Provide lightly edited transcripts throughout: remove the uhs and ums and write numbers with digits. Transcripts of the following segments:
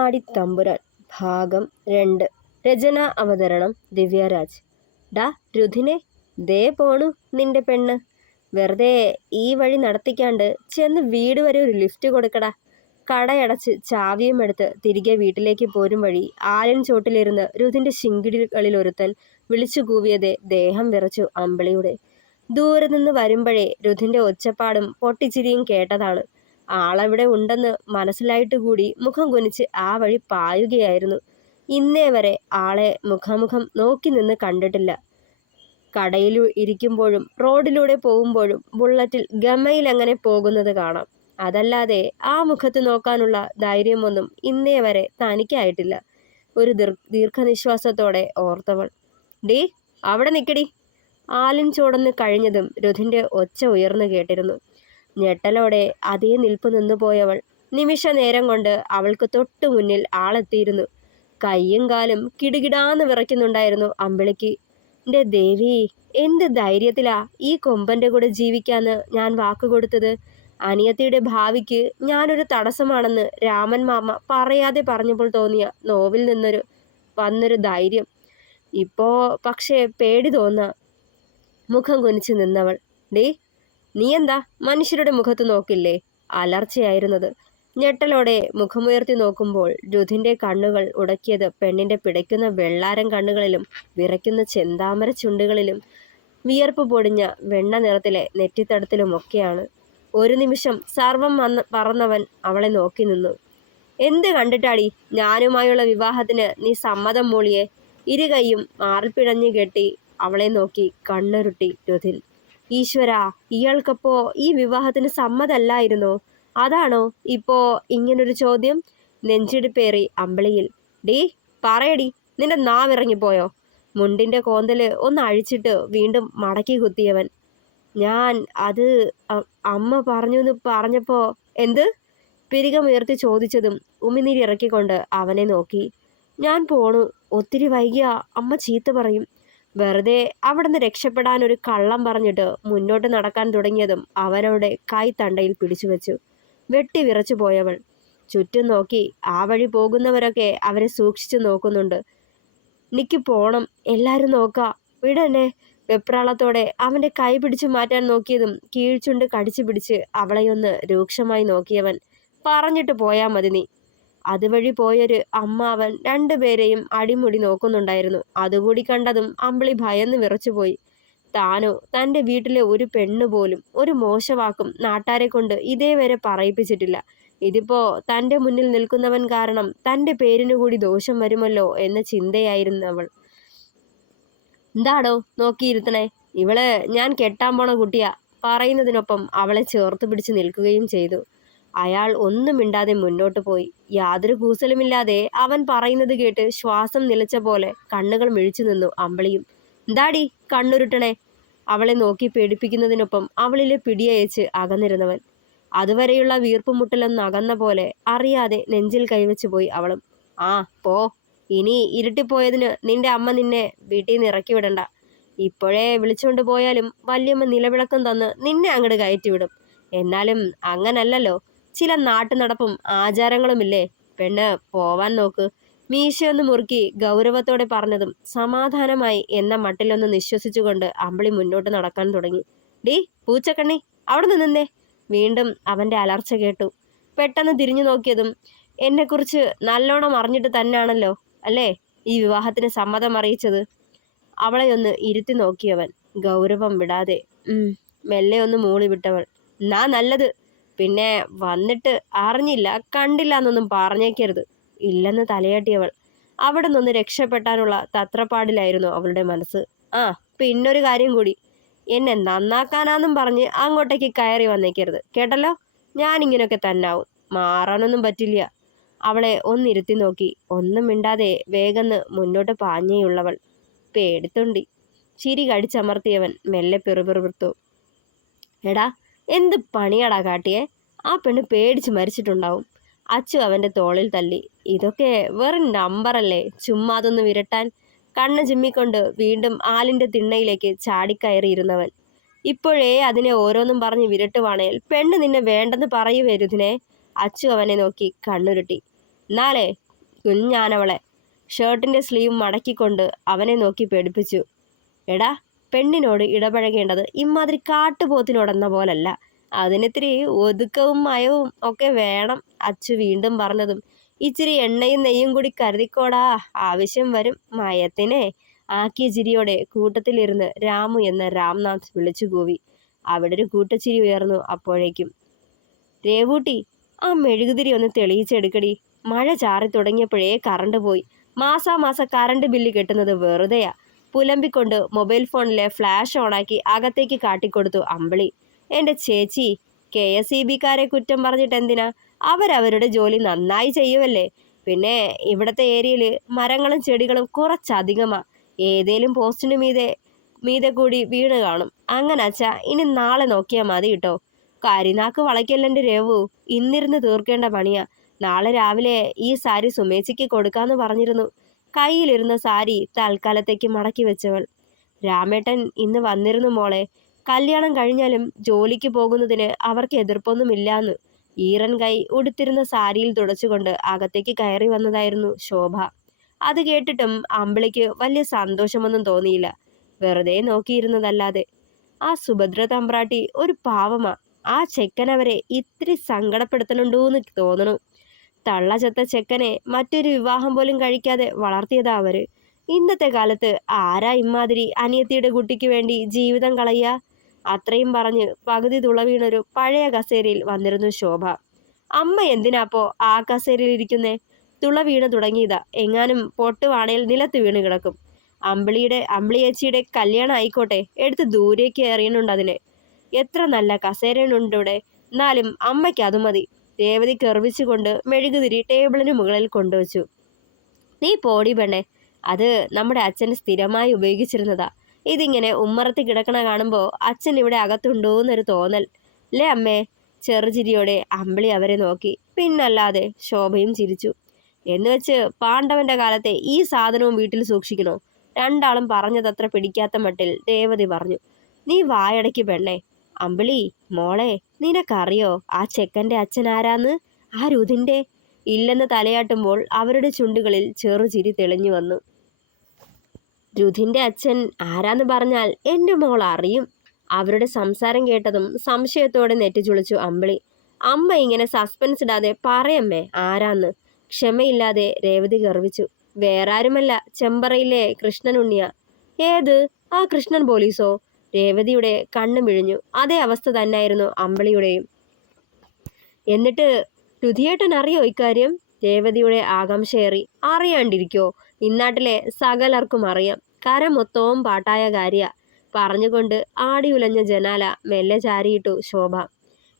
തെമ്മാടിത്തമ്പുരാൻ ഭാഗം 2. രചന അവതരണം ദിവ്യരാജ്. ഡാ രുധിനെ, ദേ പോണു നിന്റെ പെണ്ണ്. വെറുതെ ഈ വഴി നടത്തിക്കാണ്ട് ചെന്ന് വീട് വരെ ഒരു ലിഫ്റ്റ് കൊടുക്കടാ. കടയടച്ച് ചാവിയും എടുത്ത് തിരികെ വീട്ടിലേക്ക് പോരും വഴി ആലിൻ ചോട്ടിലിരുന്ന് രുധിന്റെ ശിങ്കിടികളിൽ ഒരുത്തൻ വിളിച്ചു കൂവിയതേ ദേഹം വിറച്ചു അമ്പിളിയുടെ. ദൂരെ നിന്ന് വരുമ്പോഴേ രുധിന്റെ ഒച്ചപ്പാടും പൊട്ടിച്ചിരിയും കേട്ടതാണ്. ആളവിടെ ഉണ്ടെന്ന് മനസ്സിലായിട്ട് കൂടി മുഖം കുനിച്ച് ആ വഴി പായുകയായിരുന്നു. ഇന്നേ വരെ ആളെ മുഖാമുഖം നോക്കി നിന്ന് കണ്ടിട്ടില്ല. കടയിൽ ഇരിക്കുമ്പോഴും റോഡിലൂടെ പോകുമ്പോഴും ബുള്ളറ്റിൽ ഗമയിൽ അങ്ങനെ പോകുന്നത് കാണാം. അതല്ലാതെ ആ മുഖത്ത് നോക്കാനുള്ള ധൈര്യമൊന്നും ഇന്നേ വരെ തനിക്കായിട്ടില്ല. ഒരു ദീർഘനിശ്വാസത്തോടെ ഓർത്തവൾ. ഡീ അവിടെ നിൽക്കടി. ആലിൻ ചോടന്ന് കഴിഞ്ഞതും രുധിന്റെ ഒച്ച ഉയർന്നു കേട്ടിരുന്നു. ഞെട്ടലോടെ അതേ നിൽപ്പ് നിന്നുപോയവൾ നിമിഷ നേരം കൊണ്ട് അവൾക്ക് തൊട്ടു മുന്നിൽ ആളെത്തിയിരുന്നു. കയ്യും കാലും കിടുകിടാന്ന് വിറയ്ക്കുന്നുണ്ടായിരുന്നു അമ്പിളിക്ക്. എൻ്റെ ദേവി, എന്ത് ധൈര്യത്തിലാ ഈ കൊമ്പന്റെ കൂടെ ജീവിക്കാന്ന് ഞാൻ വാക്കുകൊടുത്തത്. അനിയത്തിയുടെ ഭാവിക്ക് ഞാനൊരു തടസ്സമാണെന്ന് രാമൻ മാമ പറയാതെ പറഞ്ഞപ്പോൾ തോന്നിയ നോവിൽ വന്നൊരു ധൈര്യം. ഇപ്പോ പക്ഷേ പേടി തോന്നാ. മുഖം കുനിച്ച് നിന്നവൾ. ഡേ, നീ എന്താ മനുഷ്യരുടെ മുഖത്ത് നോക്കില്ലേ? അലർച്ചയായിരുന്നത്. ഞെട്ടലോടെ മുഖമുയർത്തി നോക്കുമ്പോൾ രുധിന്റെ കണ്ണുകൾ ഉടക്കിയത് പെണ്ണിന്റെ പിടയ്ക്കുന്ന വെള്ളാരം കണ്ണുകളിലും വിറയ്ക്കുന്ന ചെന്താമര ചുണ്ടുകളിലും വിയർപ്പ് പൊടിഞ്ഞ വെണ്ണ നിറത്തിലെ നെറ്റിത്തടത്തിലുമൊക്കെയാണ്. ഒരു നിമിഷം സർവം പറന്നവൻ അവളെ നോക്കി നിന്നു. എന്ത് കണ്ടിട്ടാടി ഞാനുമായുള്ള വിവാഹത്തിന് നീ സമ്മതം മൂളിയെ? ഇരുകൈയും മാറിപ്പിഴഞ്ഞു കെട്ടി അവളെ നോക്കി കണ്ണുരുട്ടി രുധിൻ. ഈശ്വരാ, ഇയാൾക്കപ്പോ ഈ വിവാഹത്തിന് സമ്മതല്ലായിരുന്നോ? അതാണോ ഇപ്പോ ഇങ്ങനൊരു ചോദ്യം? നെഞ്ചിടിപ്പേറി അമ്പിളിയിൽ. ഡീ പറയടി, നിന്റെ നാവിറങ്ങിപ്പോയോ? മുണ്ടിന്റെ കോന്തല് ഒന്ന് അഴിച്ചിട്ട് വീണ്ടും മടക്കി കുത്തിയവൻ. ഞാൻ അത് അമ്മ പറഞ്ഞെന്ന് പറഞ്ഞപ്പോ. എന്ത്? പിരികമുയർത്തി ചോദിച്ചതും ഉമിനീരിറക്കിക്കൊണ്ട് അവനെ നോക്കി. ഞാൻ പോണു, ഒത്തിരി വൈകിയ അമ്മ ചീത്ത പറയും. വെറുതെ അവിടുന്ന് രക്ഷപ്പെടാനൊരു കള്ളം പറഞ്ഞിട്ട് മുന്നോട്ട് നടക്കാൻ തുടങ്ങിയതും അവനവിടെ കൈ തണ്ടയിൽ പിടിച്ചു വെച്ചു. വെട്ടി വിറച്ചു പോയവൾ ചുറ്റും നോക്കി. ആ വഴി പോകുന്നവരൊക്കെ അവരെ സൂക്ഷിച്ചു നോക്കുന്നുണ്ട്. എനിക്ക് പോണം, എല്ലാരും നോക്കാ, വിടന്നെ. വെപ്രാളത്തോടെ അവന്റെ കൈ പിടിച്ചു മാറ്റാൻ നോക്കിയതും കീഴ്ചുണ്ട് കടിച്ചു പിടിച്ച് അവളെയൊന്ന് രൂക്ഷമായി നോക്കിയവൻ. പറഞ്ഞിട്ട് പോയാ മതി നീ. അതുവഴി പോയൊരു അമ്മാവൻ രണ്ടുപേരെയും അടിമുടി നോക്കുന്നുണ്ടായിരുന്നു. അതുകൂടി കണ്ടതും അമ്പിളി ഭയന്ന് വിറച്ചുപോയി. താനോ തൻ്റെ വീട്ടിലെ ഒരു പെണ്ണു പോലും ഒരു മോശവാക്കും നാട്ടാരെ കൊണ്ട് ഇതേവരെ പറയിപ്പിച്ചിട്ടില്ല. ഇതിപ്പോ തൻ്റെ മുന്നിൽ നിൽക്കുന്നവൻ കാരണം തൻ്റെ പേരിനു കൂടി ദോഷം വരുമല്ലോ എന്ന ചിന്തയായിരുന്നവൾ. എന്താടോ നോക്കിയിരുത്തണേ? ഇവള് ഞാൻ കെട്ടാൻ പോണ കുട്ടിയാ. പറയുന്നതിനൊപ്പം അവളെ ചേർത്ത് പിടിച്ച് നിൽക്കുകയും ചെയ്തു. അയാൾ ഒന്നും മിണ്ടാതെ മുന്നോട്ട് പോയി. യാതൊരു കൂസലുമില്ലാതെ അവൻ പറയുന്നത് കേട്ട് ശ്വാസം നിലച്ച പോലെ കണ്ണുകൾ മിഴിച്ചു നിന്നു അമ്പിളിയും. എന്താടി കണ്ണുരുട്ടണേ? അവളെ നോക്കി പേടിപ്പിക്കുന്നതിനൊപ്പം അവളിലെ പിടിയയച്ച് അകന്നിരുന്നവൻ. അതുവരെയുള്ള വീർപ്പുമുട്ടലൊന്ന് അകന്ന പോലെ അറിയാതെ നെഞ്ചിൽ കൈവച്ചു പോയി അവളും. ആ പോ, ഇനി ഇരുട്ടിപ്പോയതിന് നിന്റെ അമ്മ നിന്നെ വീട്ടിൽ നിന്ന് ഇറക്കി വിടണ്ട. ഇപ്പോഴേ വിളിച്ചുകൊണ്ട് പോയാലും വല്യമ്മ നിലവിളക്കം തന്ന് നിന്നെ അങ്ങോട്ട് കയറ്റിവിടും. എന്നാലും അങ്ങനല്ലല്ലോ, ചില നാട്ടുനടപ്പും ആചാരങ്ങളുമില്ലേ. പെണ്ണ് പോവാൻ നോക്ക്. മീശയൊന്ന് മുറുക്കി ഗൗരവത്തോടെ പറഞ്ഞതും സമാധാനമായി എന്ന മട്ടിലൊന്ന് നിശ്വസിച്ചുകൊണ്ട് അമ്പിളി മുന്നോട്ട് നടക്കാൻ തുടങ്ങി. ഡീ പൂച്ചക്കണ്ണി, അവിടെ നിന്നേ. വീണ്ടും അവന്റെ അലർച്ച കേട്ടു. പെട്ടെന്ന് തിരിഞ്ഞു നോക്കിയതും എന്നെക്കുറിച്ച് നല്ലോണം അറിഞ്ഞിട്ട് തന്നെയാണല്ലോ അല്ലേ ഈ വിവാഹത്തിന് സമ്മതം അറിയിച്ചത്? അവളെയൊന്ന് ഇരുത്തി നോക്കിയവൻ ഗൗരവം വിടാതെ. മെല്ലെ ഒന്ന് മൂളി വിട്ടവൾ. എന്നാ നല്ലത്. പിന്നെ വന്നിട്ട് അറിഞ്ഞില്ല കണ്ടില്ല എന്നൊന്നും പറഞ്ഞേക്കരുത്. ഇല്ലെന്ന് തലയാട്ടിയവൾ അവിടെ നിന്ന് രക്ഷപ്പെട്ടാനുള്ള തത്രപ്പാടിലായിരുന്നു അവളുടെ മനസ്സ്. ആ പിന്നൊരു കാര്യം കൂടി, എന്നെ നന്നാക്കാനാന്നും പറഞ്ഞ് അങ്ങോട്ടേക്ക് കയറി വന്നേക്കരുത് കേട്ടല്ലോ. ഞാനിങ്ങനൊക്കെ തന്നാവും, മാറാനൊന്നും പറ്റില്ല. അവളെ ഒന്നിരുത്തി നോക്കി. ഒന്നും മിണ്ടാതെ വേഗന്ന് മുന്നോട്ട് പാഞ്ഞേയുള്ളവൾ. പേടിത്തൊണ്ടി. ചിരി കടിച്ചമർത്തിയവൻ മെല്ലെ പിറുപിറുത്തു. എടാ, എന്ത് പണിയാടാ കാട്ടിയേ? ആ പെണ്ണ് പേടിച്ച് മരിച്ചിട്ടുണ്ടാവും. അച്ചു അവൻ്റെ തോളിൽ തല്ലി. ഇതൊക്കെ വെറും നമ്പറല്ലേ, ചുമ്മാതൊന്ന് വിരട്ടാൻ. കണ്ണ് ചിമ്മിക്കൊണ്ട് വീണ്ടും ആലിൻ്റെ തിണ്ണയിലേക്ക് ചാടിക്കയറിയിരുന്നവൻ. ഇപ്പോഴേ അതിനെ ഓരോന്നും പറഞ്ഞ് വിരട്ടുവാണേൽ പെണ്ണ് നിന്നെ വേണ്ടെന്ന് പറയുവരുതിനെ. അച്ചു അവനെ നോക്കി കണ്ണുരുട്ടി. എന്നാലേ കുഞ്ഞാനവളെ. ഷർട്ടിൻ്റെ സ്ലീവ് മടക്കിക്കൊണ്ട് അവനെ നോക്കി പേടിപ്പിച്ചു. എടാ, പെണ്ണിനോട് ഇടപഴകേണ്ടത് ഇമ്മാതിരി കാട്ടുപോത്തിനോടെന്ന പോലല്ല. അതിനിത്തിരി ഒതുക്കവും മയവും ഒക്കെ വേണം. അച്ചു വീണ്ടും പറഞ്ഞതും ഇച്ചിരി എണ്ണയും നെയ്യും കൂടി കരുതിക്കോടാ, ആവശ്യം വരും. മയത്തിനെ ആക്കിയ ചിരിയോടെ കൂട്ടത്തിലിരുന്ന് രാമു എന്ന രാംനാഥ് വിളിച്ചു കൂവി. അവിടെ ഒരു കൂട്ടച്ചിരി ഉയർന്നു. അപ്പോഴേക്കും രേവൂട്ടി, ആ മെഴുകുതിരി ഒന്ന് തെളിയിച്ചെടുക്കടി. മഴ ചാറി തുടങ്ങിയപ്പോഴേ കറണ്ട് പോയി. മാസാമാസം കറണ്ട് ബില്ല് കെട്ടുന്നത് വെറുതെയാ. പുലമ്പിക്കൊണ്ട് മൊബൈൽ ഫോണിലെ ഫ്ലാഷ് ഓണാക്കി അകത്തേക്ക് കാട്ടിക്കൊടുത്തു അമ്പിളി. എൻ്റെ ചേച്ചി, KSEBക്കാരെ കുറ്റം പറഞ്ഞിട്ട് എന്തിനാ? അവരവരുടെ ജോലി നന്നായി ചെയ്യുമല്ലേ. പിന്നെ ഇവിടുത്തെ ഏരിയയിൽ മരങ്ങളും ചെടികളും കുറച്ചധികമാ. ഏതേലും പോസ്റ്റിന് മീതെ കൂടി വീണ് കാണും. അങ്ങനെ അച്ഛാ, ഇനി നാളെ നോക്കിയാൽ മതി കേട്ടോ. കരിനാക്ക് വളയ്ക്കല്ലെൻ്റെ രേവു, ഇന്നിരുന്ന് തീർക്കേണ്ട പണിയാ. നാളെ രാവിലെ ഈ സാരി സുമേച്ചിക്ക് കൊടുക്കാന്ന് പറഞ്ഞിരുന്നു. കയ്യിലിരുന്ന സാരി തൽക്കാലത്തേക്ക് മടക്കി വെച്ചവൾ. രാമേട്ടൻ ഇന്ന് വന്നിരുന്നു മോളെ. കല്യാണം കഴിഞ്ഞാലും ജോലിക്ക് പോകുന്നതിന് അവർക്ക് എതിർപ്പൊന്നുമില്ലാന്ന്. ഈറൻ കൈ ഉടുത്തിരുന്ന സാരിയിൽ തുടച്ചുകൊണ്ട് അകത്തേക്ക് കയറി വന്നതായിരുന്നു ശോഭ. അത് കേട്ടിട്ടും അമ്പിളിക്ക് വലിയ സന്തോഷമൊന്നും തോന്നിയില്ല. വെറുതെ നോക്കിയിരുന്നതല്ലാതെ. ആ സുഭദ്ര തമ്പ്രാട്ടി ഒരു പാവമാ. ആ ചെക്കനവരെ ഇത്തിരി സങ്കടപ്പെടുത്തണുണ്ടൂന്ന് തോന്നണു. തള്ള ചത്ത ചെക്കനെ മറ്റൊരു വിവാഹം പോലും കഴിക്കാതെ വളർത്തിയതാ അവര്. ഇന്നത്തെ കാലത്ത് ആരാ ഇമ്മാതിരി അനിയത്തിയുടെ കുട്ടിക്ക് വേണ്ടി ജീവിതം കളയുക? അത്രയും പറഞ്ഞ് പകുതി തുളവീണൊരു പഴയ കസേരയിൽ വന്നിരുന്നു ശോഭ. അമ്മ എന്തിനാപ്പോ ആ കസേരയിൽ ഇരിക്കുന്നേ? തുള വീണ് തുടങ്ങിയതാ. എങ്ങാനും പൊട്ടുവാണേൽ നിലത്ത് വീണ് കിടക്കും. അമ്പിളിയേച്ചിയുടെ കല്യാണം ആയിക്കോട്ടെ, എടുത്ത് ദൂരേക്ക് എറിയണുണ്ട് അതിനെ. എത്ര നല്ല കസേരയുണ്ട് ഇവിടെ. എന്നാലും അമ്മയ്ക്ക് അത് മതി. രേവതി കെർവിച്ചുകൊണ്ട് മെഴുകുതിരി ടേബിളിന് മുകളിൽ കൊണ്ടുവച്ചു. നീ പോടി പെണ്ണെ, അത് നമ്മുടെ അച്ഛൻ സ്ഥിരമായി ഉപയോഗിച്ചിരുന്നതാ. ഇതിങ്ങനെ ഉമ്മറത്ത് കിടക്കണ കാണുമ്പോൾ അച്ഛൻ ഇവിടെ അകത്തുണ്ടോന്നൊരു തോന്നൽ അല്ലേ അമ്മേ? ചെറുചിരിയോടെ അമ്പിളി അവരെ നോക്കി. പിന്നല്ലാതെ, ശോഭയും ചിരിച്ചു. എന്നുവെച്ച് പാണ്ഡവന്റെ കാലത്തെ ഈ സാധനവും വീട്ടിൽ സൂക്ഷിക്കണോ? രണ്ടാളും പറഞ്ഞതത്ര പിടിക്കാത്ത മട്ടിൽ രേവതി പറഞ്ഞു. നീ വായടക്കി പെണ്ണെ. അമ്പിളി മോളെ, നിനക്കറിയോ ആ ചെക്കൻ്റെ അച്ഛൻ ആരാന്ന്? ആ രുധിൻ്റെ? ഇല്ലെന്ന് തലയാട്ടുമ്പോൾ അവരുടെ ചുണ്ടുകളിൽ ചെറുചിരി തെളിഞ്ഞു വന്നു. രുധിൻ്റെ അച്ഛൻ ആരാന്ന് പറഞ്ഞാൽ എൻ്റെ മോൾ അറിയും. അവരുടെ സംസാരം കേട്ടതും സംശയത്തോടെ നെറ്റിച്ചുളിച്ചു അമ്പിളി. അമ്മ ഇങ്ങനെ സസ്പെൻസ് ഇടാതെ പറയമ്മേ ആരാന്ന്. ക്ഷമയില്ലാതെ രേവതി ഗർവിച്ചു. വേറാരുമല്ല, ചെമ്പറയിലെ കൃഷ്ണനുണ്ണിയ. ഏത്? ആ കൃഷ്ണൻ പോലീസോ? രേവതിയുടെ കണ്ണു മിഴിഞ്ഞു. അതേ അവസ്ഥ തന്നെയായിരുന്നു അമ്പിളിയുടെയും. എന്നിട്ട് രുധിയേട്ടൻ അറിയോ ഇക്കാര്യം? രേവതിയുടെ ആകാംക്ഷയേറി. അറിയാണ്ടിരിക്കോ? ഇന്നാട്ടിലെ സകലർക്കും അറിയാം. കര മൊത്തവും പാട്ടായ കാര്യ. പറഞ്ഞുകൊണ്ട് ആടിയുലഞ്ഞ ജനാല മെല്ലെ ചാരിയിട്ടു ശോഭ.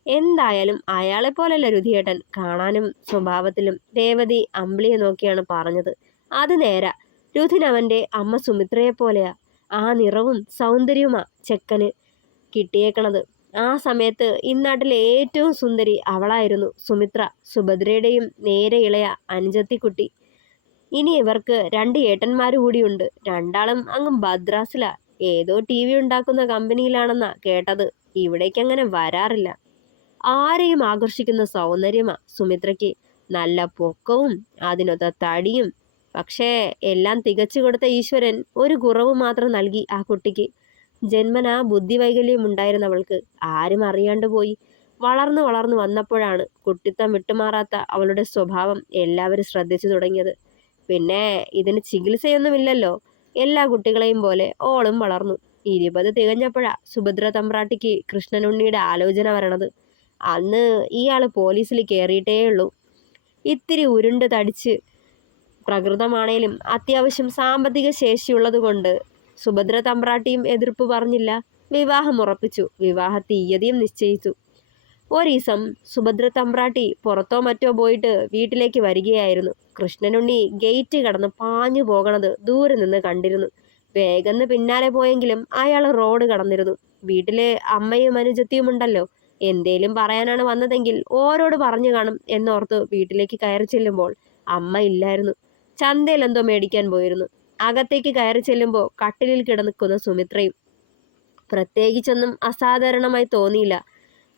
എന്തായാലും അയാളെപ്പോലല്ല രുധിയേട്ടൻ, കാണാനും സ്വഭാവത്തിലും. രേവതി അമ്പിളിയെ നോക്കിയാണ് പറഞ്ഞത്. അത് നേരാ. രുധിനവൻ്റെ അമ്മ സുമിത്രയെപ്പോലെയാ. ആ നിറവും സൗന്ദര്യവുമാ ചെക്കന് കിട്ടിയേക്കണത്. ആ സമയത്ത് ഇന്നാട്ടിലെ ഏറ്റവും സുന്ദരി അവളായിരുന്നു സുമിത്ര, സുഭദ്രയുടെയും നേരെ ഇളയ അനുജത്തിക്കുട്ടി. ഇനി ഇവർക്ക് 2 ഏട്ടന്മാർ കൂടിയുണ്ട്. രണ്ടാളും അങ്ങ് മദ്രാസിലാ. ഏതോ TV ഉണ്ടാക്കുന്ന കമ്പനിയിലാണെന്നാ കേട്ടത്. ഇവിടേക്കങ്ങനെ വരാറില്ല. ആരെയും ആകർഷിക്കുന്ന സൗന്ദര്യമാ സുമിത്രയ്ക്ക്. നല്ല പൊക്കവും അതിനൊത്ത തടിയും. പക്ഷേ എല്ലാം തികച്ചു കൊടുത്ത ഈശ്വരൻ ഒരു കുറവ് മാത്രം നൽകി ആ കുട്ടിക്ക്. ജന്മനാ ബുദ്ധിവൈകല്യം ഉണ്ടായിരുന്നവൾക്ക്. ആരും അറിയാണ്ട് പോയി. വളർന്നു വളർന്നു വന്നപ്പോഴാണ് കുട്ടിത്തം വിട്ടുമാറാത്ത അവളുടെ സ്വഭാവം എല്ലാവരും ശ്രദ്ധിച്ചു തുടങ്ങിയത്. പിന്നെ ഇതിന് ചികിത്സയൊന്നുമില്ലല്ലോ. എല്ലാ കുട്ടികളെയും പോലെ ഓളും വളർന്നു. 20 തികഞ്ഞപ്പോഴാ സുഭദ്ര തമ്പ്രാട്ടിക്ക് കൃഷ്ണനുണ്ണിയുടെ ആലോചന വരണത്. അന്ന് ഇയാൾ പോലീസിൽ കയറിയിട്ടേ ഉള്ളൂ. ഇത്തിരി ഉരുണ്ട് തടിച്ച് പ്രകൃതമാണേലും അത്യാവശ്യം സാമ്പത്തിക ശേഷിയുള്ളത് കൊണ്ട് സുഭദ്ര തമ്പ്രാട്ടിയും എതിർപ്പ് പറഞ്ഞില്ല. വിവാഹം ഉറപ്പിച്ചു. വിവാഹ തീയതിയും നിശ്ചയിച്ചു. ഒരീസം സുഭദ്ര തമ്പ്രാട്ടി പുറത്തോ മറ്റോ പോയിട്ട് വീട്ടിലേക്ക് വരികയായിരുന്നു. കൃഷ്ണനുണ്ണി ഗേറ്റ് കടന്ന് പാഞ്ഞു പോകണത് ദൂരെ നിന്ന് കണ്ടിരുന്നു. വേഗന്ന് പിന്നാലെ പോയെങ്കിലും അയാൾ റോഡ് കടന്നിരുന്നു. വീട്ടിലെ അമ്മയും അനുജത്തിയും ഉണ്ടല്ലോ. എന്തേലും പറയാനാണ് വന്നതെങ്കിൽ ഓരോട് പറഞ്ഞു കാണും എന്നോർത്ത് വീട്ടിലേക്ക് കയറി ചെല്ലുമ്പോൾ അമ്മ ഇല്ലായിരുന്നു. ചന്തയിൽ എന്തോ മേടിക്കാൻ പോയിരുന്നു. അകത്തേക്ക് കയറി ചെല്ലുമ്പോൾ കട്ടിലിൽ കിടന്നിക്കുന്ന സുമിത്രയും. പ്രത്യേകിച്ചൊന്നും അസാധാരണമായി തോന്നിയില്ല.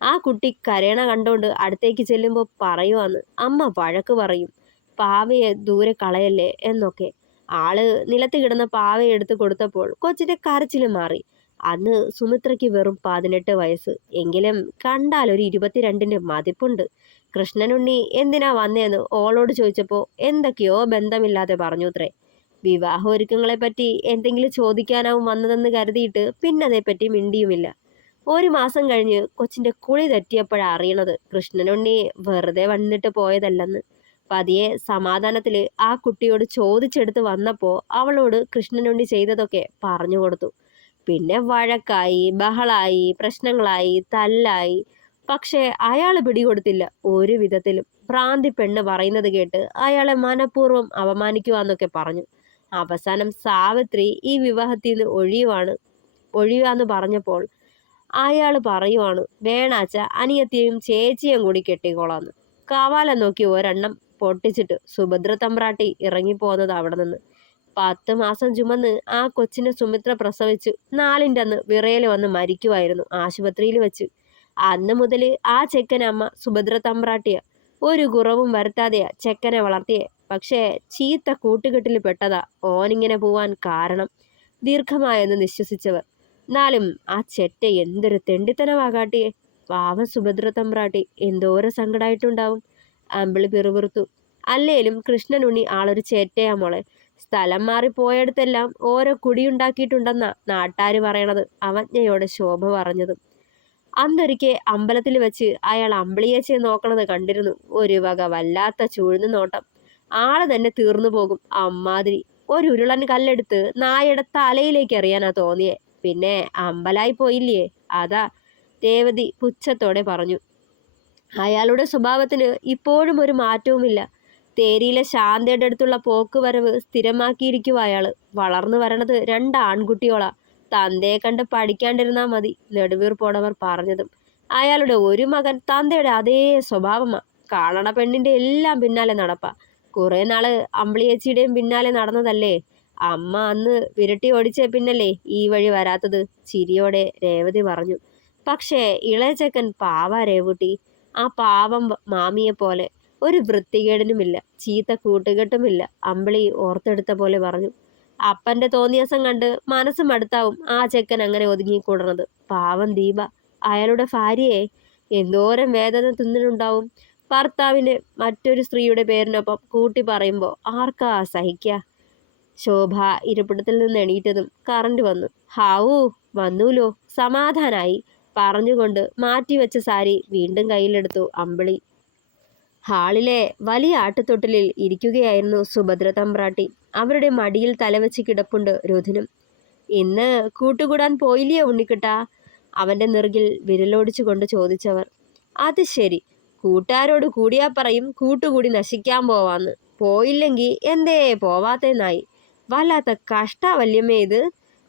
ആ കുട്ടി കരയണ കണ്ടോണ്ട് അടുത്തേക്ക് ചെല്ലുമ്പോൾ പറയുവാന്ന് അമ്മ വഴക്ക് പറയും. പാവയെ ദൂരെ കളയല്ലേ എന്നൊക്കെ. ആള് നിലത്ത് കിടന്ന പാവയെ എടുത്ത് കൊടുത്തപ്പോൾ കൊച്ചിന്റെ കരച്ചില് മാറി. അന്ന് സുമിത്രയ്ക്ക് വെറും 18 വയസ്സ്. എങ്കിലും കണ്ടാൽ ഒരു 22ന്റെ മതിപ്പുണ്ട്. കൃഷ്ണനുണ്ണി എന്തിനാ വന്നേന്ന് ഓളോട് ചോദിച്ചപ്പോ എന്തൊക്കെയോ ബന്ധമില്ലാതെ പറഞ്ഞുത്രേ. വിവാഹ ഒരുക്കങ്ങളെപ്പറ്റി എന്തെങ്കിലും ചോദിക്കാനാവും വന്നതെന്ന് കരുതിയിട്ട് പിന്നെ അതേപ്പറ്റി മിണ്ടിയുമില്ല. 1 മാസം കഴിഞ്ഞ് കൊച്ചിന്റെ കുളി തെറ്റിയപ്പോഴാ അറിയണത് കൃഷ്ണനുണ്ണി വെറുതെ വന്നിട്ട് പോയതല്ലെന്ന്. പതിയെ സമാധാനത്തില് ആ കുട്ടിയോട് ചോദിച്ചെടുത്ത് വന്നപ്പോ അവളോട് കൃഷ്ണനുണ്ണി ചെയ്തതൊക്കെ പറഞ്ഞു കൊടുത്തു. പിന്നെ വഴക്കായി, ബഹളായി, പ്രശ്നങ്ങളായി, തല്ലായി. പക്ഷേ അയാള് പിടികൊടുത്തില്ല ഒരു വിധത്തിലും. ഭ്രാന്തി പെണ്ണ് പറയുന്നത് കേട്ട് അയാളെ മനഃപൂർവ്വം അപമാനിക്കുവാന്നൊക്കെ പറഞ്ഞു. അവസാനം സാവിത്രി ഈ വിവാഹത്തിൽ നിന്ന് ഒഴിയുവാന്ന് പറഞ്ഞപ്പോൾ അയാള് പറയുവാണ് വേണാച്ച അനിയത്തിയും ചേച്ചിയും കൂടി കെട്ടിക്കോളാന്ന്. കവാലം നോക്കി ഒരെണ്ണം പൊട്ടിച്ചിട്ട് സുഭദ്ര തമ്പ്രാട്ടി ഇറങ്ങിപ്പോന്നത് അവിടെ നിന്ന്. 10 മാസം ചുമന്ന് ആ കൊച്ചിനെ സുമിത്ര പ്രസവിച്ചു 4ന്റെ അന്ന് വിറയല് വന്ന് മരിക്കുമായിരുന്നു ആശുപത്രിയിൽ വെച്ച്. അന്ന് മുതൽ ആ ചെക്കൻ അമ്മ സുഭദ്ര തമ്പ്രാട്ടിയ. ഒരു കുറവും വരുത്താതെയാ ചെക്കനെ വളർത്തിയെ. പക്ഷേ ചീത്ത കൂട്ടുകെട്ടിൽ പെട്ടതാ ഓനിങ്ങനെ പോവാൻ കാരണം. ദീർഘമായെന്ന് നിശ്വസിച്ചവർ. എന്നാലും ആ ചെറ്റ എന്തൊരു തെണ്ടിത്തനവാ കാട്ടിയെ. പാവം സുഭദ്ര തമ്പ്രാട്ടി എന്തോരം സങ്കടായിട്ടുണ്ടാവും. അമ്പിളി പിറുപിറുത്തു. അല്ലേലും കൃഷ്ണനുണ്ണി ആളൊരു ചേറ്റയാ മോളെ. സ്ഥലം മാറി പോയടുത്തെല്ലാം ഓരോ കുടിയുണ്ടാക്കിയിട്ടുണ്ടെന്നാ നാട്ടാര് പറയണത്. അവജ്ഞയോടെ ശോഭ പറഞ്ഞതും. അന്നൊരിക്കെ അമ്പലത്തിൽ വെച്ച് അയാൾ അമ്പിളിയേച്ചയെ നോക്കണത് കണ്ടിരുന്നു. ഒരു വക വല്ലാത്ത ചൂഴ്ന്നു നോട്ടം. ആള് തന്നെ തീർന്നു പോകും അമ്മാതിരി. ഒരു ഉരുളൻ കല്ലെടുത്ത് നായയുടെ തലയിലേക്ക് എറിയാനാ തോന്നിയേ. പിന്നെ അമ്പലായി പോയില്ലേ അതാ. രേവതി പുച്ഛത്തോടെ പറഞ്ഞു. അയാളുടെ സ്വഭാവത്തിന് ഇപ്പോഴും ഒരു മാറ്റവുമില്ല. തേരിയിലെ ശാന്തയുടെ അടുത്തുള്ള പോക്ക് വരവ് സ്ഥിരമാക്കിയിരിക്കുക അയാള്. വളർന്നു വരണത് 2 ആൺകുട്ടിയോളാ. തന്തയെ കണ്ട് പഠിക്കാണ്ടിരുന്നാ മതി. നെടുവീർപ്പോടവർ പറഞ്ഞതും. അയാളുടെ ഒരു മകൻ തന്തയുടെ അതേ സ്വഭാവമാ. കാണണ പെണ്ണിന്റെ എല്ലാം പിന്നാലെ നടപ്പാ. കുറെ നാള് അമ്പിളിയേച്ചിയുടെയും പിന്നാലെ നടന്നതല്ലേ. അമ്മ അന്ന് വിരട്ടി ഓടിച്ചേ പിന്നല്ലേ ഈ വഴി വരാത്തത്. ചിരിയോടെ രേവതി പറഞ്ഞു. പക്ഷേ ഇളയച്ചക്കൻ പാവാ രേവുട്ടി. ആ പാവം മാമിയെ പോലെ. ഒരു വൃത്തികേടിനുമില്ല, ചീത്ത കൂട്ടുകെട്ടുമില്ല. അമ്പിളി ഓർത്തെടുത്ത പോലെ പറഞ്ഞു. അപ്പന്റെ തോന്നിയാസം കണ്ട് മനസ്സ് മടുത്താവും ആ ചെക്കൻ അങ്ങനെ ഒതുങ്ങിക്കൂടണത്. പാവം ദീപ, അയാളുടെ ഭാര്യയെ എന്തോരം വേദന തിന്നിട്ടുണ്ടാവും. ഭർത്താവിന് മറ്റൊരു സ്ത്രീയുടെ പേരിനൊപ്പം കൂട്ടി പറയുമ്പോ ആർക്കാ സഹിക്ക. ശോഭ ഇരിപ്പിടത്തിൽ നിന്ന് എണീറ്റതും കറണ്ട് വന്നു. ഹാവൂ വന്നൂലോ, സമാധാനായി പറഞ്ഞുകൊണ്ട് മാറ്റിവെച്ച സാരി വീണ്ടും കയ്യിലെടുത്തു അമ്പിളി. ഹാളിലെ വലിയ ആട്ടുതൊട്ടിലിൽ ഇരിക്കുകയായിരുന്നു സുഭദ്ര തമ്പ്രാട്ടി. അവരുടെ മടിയിൽ തലവെച്ച് കിടപ്പുണ്ട് രുധിനും. ഇന്ന് കൂട്ടുകൂടാൻ പോയില്ലയോ ഉണ്ണിക്കിട്ടാ? അവന്റെ നെറുകിൽ വിരലോടിച്ചു കൊണ്ട് ചോദിച്ചവർ. അത് ശരി, കൂട്ടുകാരോട് കൂടിയാ പറയും കൂട്ടുകൂടി നശിക്കാൻ പോവാന്ന്. പോയില്ലെങ്കി എന്തേ പോവാത്തെന്നായി. വല്ലാത്ത കഷ്ടാ വല്യമ്മേ ഇത്.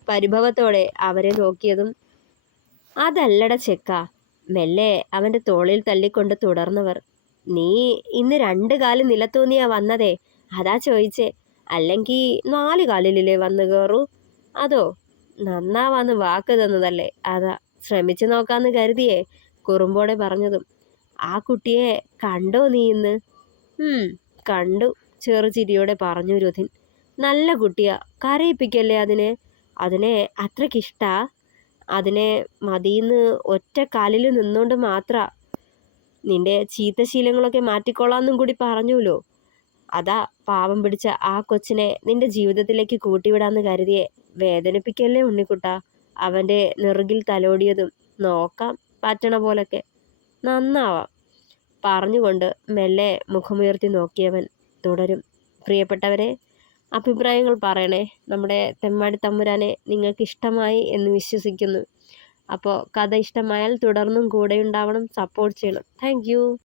പരിഭവത്തോടെ അവരെ നോക്കിയതും. അതല്ലട ചെക്ക, മെല്ലെ അവന്റെ തോളിൽ തള്ളിക്കൊണ്ട് തുടർന്നവർ. നീ ഇന്ന് 2 കാല് നിലത്തൂന്നിയാ വന്നതേ, അതാ ചോദിച്ചേ. അല്ലെങ്കി 4 കാലിലേ വന്ന് കയറൂ. അതോ നന്നാവാന്ന് വാക്ക് തന്നതല്ലേ, അതാ ശ്രമിച്ചു നോക്കാന്ന് കരുതിയേ. കുറുമ്പോടെ പറഞ്ഞതും. ആ കുട്ടിയെ കണ്ടോ നീ ഇന്ന്? കണ്ടു, ചെറുചിരിയോടെ പറഞ്ഞു രുധിൻ. നല്ല കുട്ടിയാ, കരയിപ്പിക്കല്ലേ അതിനെ അത്രക്കിഷ്ടാ. അതിനെ മതിയിന്ന് ഒറ്റ കാലിൽ നിന്നുകൊണ്ട് മാത്ര നിന്റെ ചീത്തശീലങ്ങളൊക്കെ മാറ്റിക്കൊള്ളാന്നും കൂടി പറഞ്ഞൂലോ. അതാ പാവം പിടിച്ച ആ കൊച്ചിനെ നിന്റെ ജീവിതത്തിലേക്ക് കൂട്ടിവിടാന്ന് കരുതിയേ. വേദനിപ്പിക്കല്ലേ ഉണ്ണിക്കുട്ടാ. അവന്റെ നെറുകിൽ തലോടിയതും. നോക്കാം പറ്റണ പോലൊക്കെ, നന്നാവാം പറഞ്ഞുകൊണ്ട് മെല്ലെ മുഖമുയർത്തി നോക്കിയവൻ തുടരും. പ്രിയപ്പെട്ടവരെ, അഭിപ്രായങ്ങൾ പറയണേ. നമ്മുടെ തെമ്മാടി തമ്പുരാനെ നിങ്ങൾക്ക് ഇഷ്ടമായി എന്ന് വിശ്വസിക്കുന്നു. അപ്പോൾ കഥ ഇഷ്ടമായാൽ തുടർന്നും കൂടെയുണ്ടാവണം, സപ്പോർട്ട് ചെയ്യണം. താങ്ക്